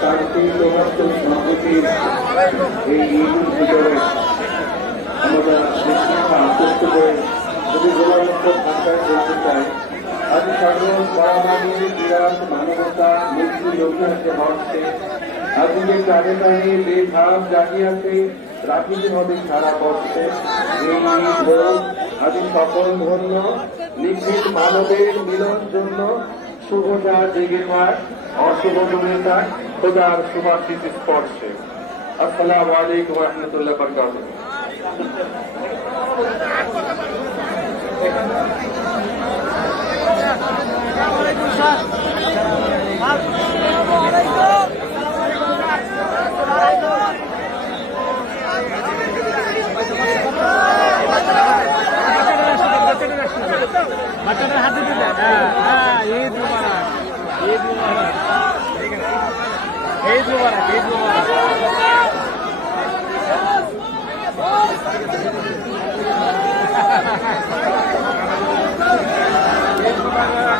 শান্তি সৌহার্দ্য সম্প্রীতির এই ঈদ করে যদি গোলামুক্ত ভাষায় বলতে চাই আজ সাধারণ মহামারী বিরাট মানবতা মৃত্যু লক্ষ্যে হচ্ছে আজকে প্রাণে প্রাণে যে ভাব জাগিয়াছে, রাখিতে হবে সারা বর্ষে। আদি সকল ধন্য নিশ্চিত মানবের মিলন জন্য শুভতা জেগে পায়, অশুভ নেতা খোদার শুভাশিস স্পর্শে। আসসালামু আলাইকুম রহমতুল্লাহ বরকাতুহ। ईद मुबारक ईद मुबारक ईद मुबारक ईद मुबारक